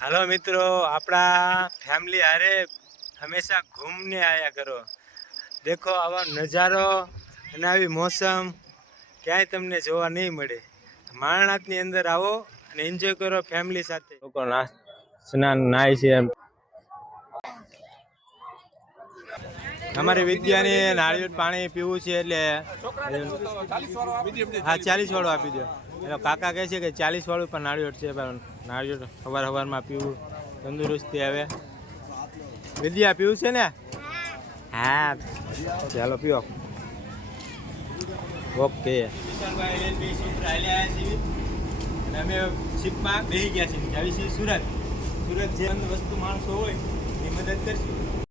Hello मित्रों, આપણા family હારે હંમેશા ઘૂમને આયા કરો। દેખો આવા નજારો અને આવી મોસમ ક્યાંય તમને જોવા નહીં મળે। મારણાથની અંદર આવો અને એન્જોય કરો ફેમિલી સાથે। લોકો સ્નાન નાય છે। અમારી વિદ્યાને નાળિયેર પાણી પીવું છે એટલે હા 40 વાળું આપી દો। એટલે કાકા કહે છે કે 40 વાળું પણ નાળિયેર છે, પણ નાળિયેર સવારમાં પીવું તંદુરસ્તી આવે। વિદ્યા પીવું છે ને? હા ચાલો પીવો। ઓકે અને અમે શિપમાં બેસી ગયા છીએ, આવી છીએ સુરત। સુરત જે વસ્તુ માણસો હોય એ મદદ કરશું।